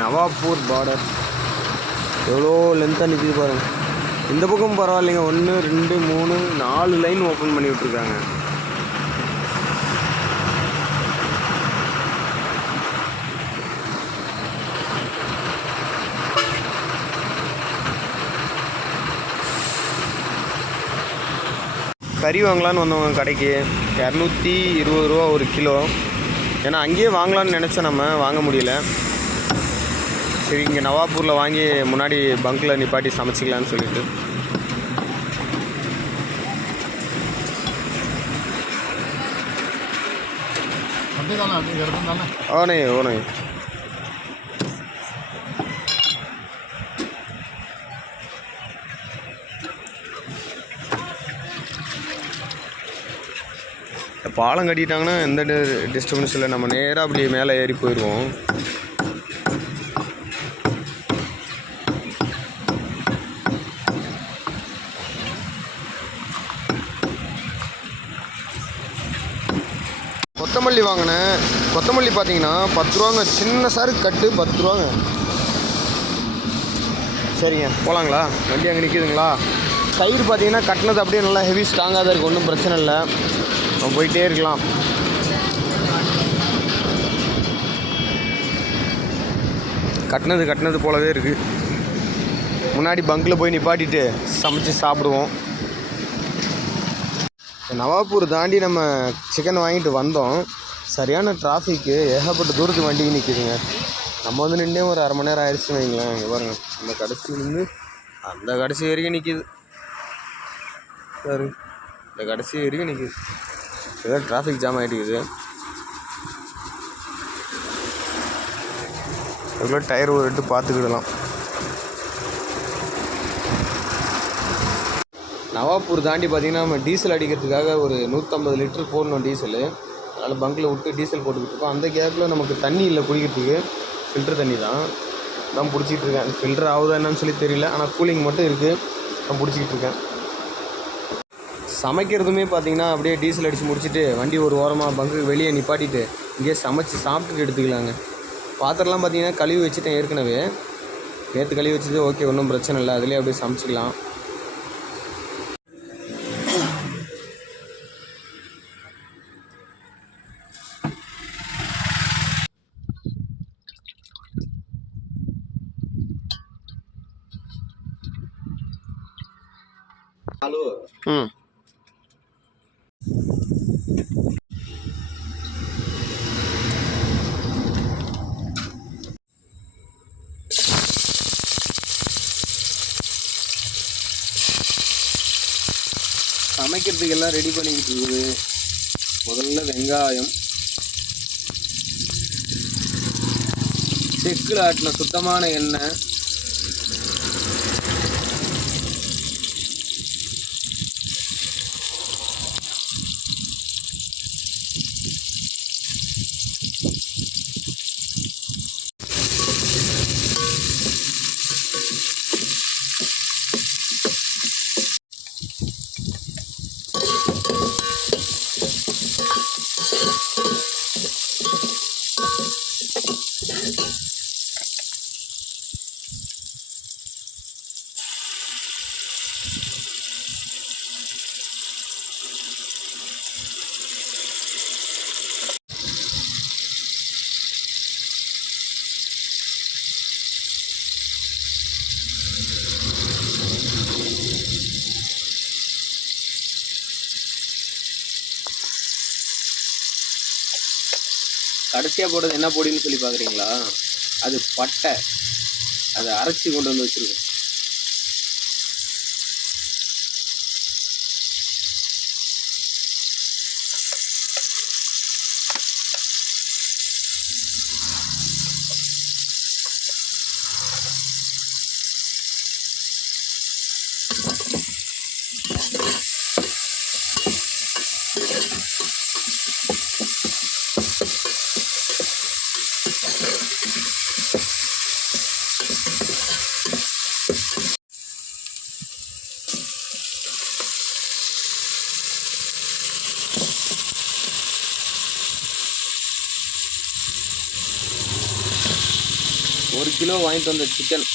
Navapur border எவ்வளோ லென்த்தாக நிற்கிது பாருங்கள். இந்த பக்கம் பரவாயில்லைங்க, 1 2 3 4 லைன் ஓப்பன் பண்ணி விட்ருக்காங்க. கறி வாங்கலான்னு வந்தவங்க கடைக்கு 220 ரூபா ஒரு கிலோ. ஏன்னா அங்கேயே வாங்கலான்னு நினச்சோம், நம்ம வாங்க முடியல. சரி, இங்கே நவாப்பூரில் வாங்கி முன்னாடி பங்கில் நிப்பாட்டி சமைச்சிக்கலான்னு சொல்லிட்டு. ஓனே ஓனே பாலம் கட்டிட்டாங்கன்னா எந்த டிஸ்டர்பன்ஸ் இல்லை, நம்ம நேராக அப்படியே மேலே ஏறி போயிடுவோம். கொத்தமல்லி வாங்கினேன். கொத்தமல்லி பார்த்தீங்கன்னா 10 ரூபாங்க, சின்ன சாரு கட்டு 10 ரூபாங்க. சரிங்க, போகலாங்களா? வண்டி அங்கே நிற்கிதுங்களா? கயிறு பார்த்தீங்கன்னா கட்டினது அப்படியே நல்லா ஹெவி ஸ்ட்ராங்காக தான் இருக்குது, ஒன்றும் பிரச்சனை இல்லை, நம்ம போயிட்டே இருக்கலாம். கட்டினது போலவே இருக்குது. முன்னாடி பங்கில் போய் நிப்பாட்டிட்டு சமைச்சு சாப்பிடுவோம். நவாப்பூர் தாண்டி நம்ம சிக்கன் வாங்கிட்டு வந்தோம். சரியான டிராஃபிக்கு, ஏகப்பட்ட தூரத்துக்கு வண்டி நிற்கிதுங்க. நம்ம வந்து நின்று ஒரு அரை மணி நேரம் ஆயிடுச்சுன்னு வைங்களேன். இங்கே பாருங்கள், அந்த கடைசியிலேருந்து அந்த கடைசி வரைக்கும் நிற்கிது சார், இந்த கடைசி வரைக்கும் நிற்கிது. ஏதாவது டிராஃபிக் ஜாம் ஆகிட்டுக்குது. அதுக்குள்ளே டயர் ஒரு எட்டு பார்த்துக்கிடலாம். நவாப்பூர் தாண்டி பார்த்திங்கன்னா நம்ம டீசல் அடிக்கிறதுக்காக ஒரு 150 லிட்டர் போடணும் டீசலு. அதனால் பங்கில் விட்டு டீசல் போட்டுக்கிட்டு இருக்கோம். அந்த கேப்பில் நமக்கு தண்ணி இல்லை குடிக்கிறதுக்கு, ஃபில்ட்ரு தண்ணி தான் பிடிச்சிட்டு இருக்கேன். ஃபில்ட்ரு ஆகுதா என்னன்னு சொல்லி தெரியல, ஆனால் கூலிங் மட்டும் இருக்குது, நான் பிடிச்சிக்கிட்டு இருக்கேன். சமைக்கிறதுமே பார்த்திங்கன்னா அப்படியே டீசல் அடித்து முடிச்சுட்டு வண்டி ஒரு ஓரமாக பங்குக்கு வெளியே நிப்பாட்டிட்டு இங்கேயே சமைச்சு சாப்பிட்டுட்டு எடுத்துக்கலாங்க. பாத்திரம்லாம் பார்த்திங்கன்னா கழுவி வச்சுட்டேன் ஏற்கனவே, நேற்று கழுவி வச்சது. ஓகே, ஒன்றும் பிரச்சனை இல்லை, அதிலே அப்படியே சமைச்சிக்கலாம். சமைக்கிறதுக்கு எல்லாம் ரெடி பண்ணிக்கிட்டு இருக்குது. முதல்ல வெங்காயம், செக்கில் ஆட்டின சுத்தமான எண்ணெய், கடைசியாக போடுறது என்ன பொடின்னு சொல்லி பார்க்குறீங்களா? அது பட்டை, அதை அரைச்சி கொண்டு வந்து வச்சுருக்கோம். 1 கிலோ வாங்கிட்டு வந்த சிக்கன்.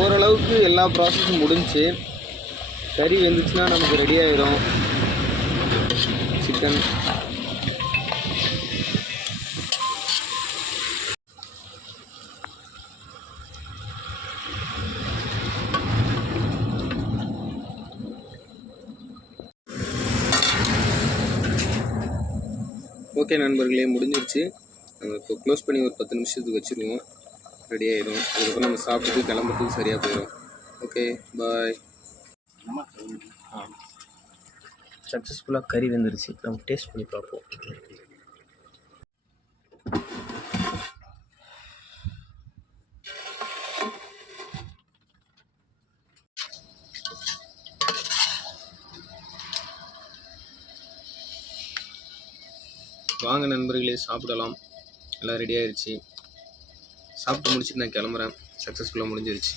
ஓரளவுக்கு எல்லா ப்ராசஸும் முடிஞ்சு கறி வெந்துச்சுன்னா நமக்கு ரெடி ஆயிடும் சிக்கன். ஓகே நண்பர்களே, முடிஞ்சிருச்சு. நம்ம இப்போ க்ளோஸ் பண்ணி ஒரு 10 நிமிஷத்துக்கு வச்சுருவோம். ரெடி ஆயிடும். அதுக்கப்புறம் நம்ம சாப்பிட்டுட்டு கிளம்புறதுக்கு சரியாக போயிடும். Okay bye. சக்ஸஸ்ஃபுல்லாக கறி வெந்துருச்சு. நம்ம டேஸ்ட் பண்ணி பார்ப்போம். வாங்க நண்பர்களே, சாப்பிடலாம். எல்லாம் ரெடி ஆயிடுச்சு. சாப்பிட்டு முடிச்சுட்டு நான் கிளம்புறேன். சக்ஸஸ்ஃபுல்லாக முடிஞ்சிருச்சு.